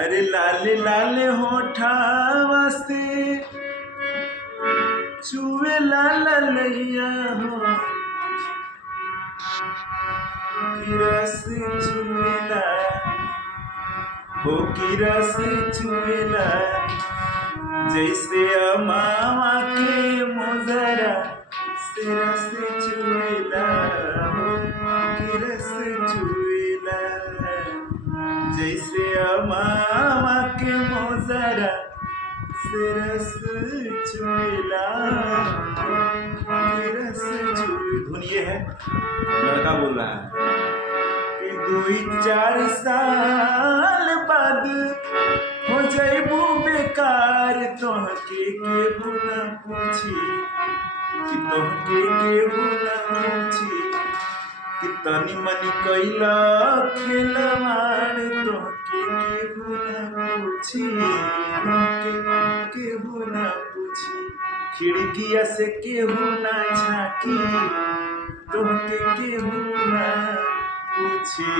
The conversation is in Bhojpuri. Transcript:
अरे लाल लाल होठावा से चुए लाल लैया हो की रस चुएला हो की रस चुएला जैसे अमावा के मोजरा से रस चुएला हो की रस चुएला जैसे अमावा के मोजरा से रस चुएला की रस चुए। धुन ये है, लड़का बोल रहा है कि 2-4 साल बाद हो जाइबू बेकार तोहके केहू ना पूछी कि तोहके केहू ना पूछी कि तनी मनी कैला खिलवाड़ तोहके केहू ना पूछी तोहके केहू ना पूछी खिड़किया से केहू ना झांकी तोहके केहू ना पूछी।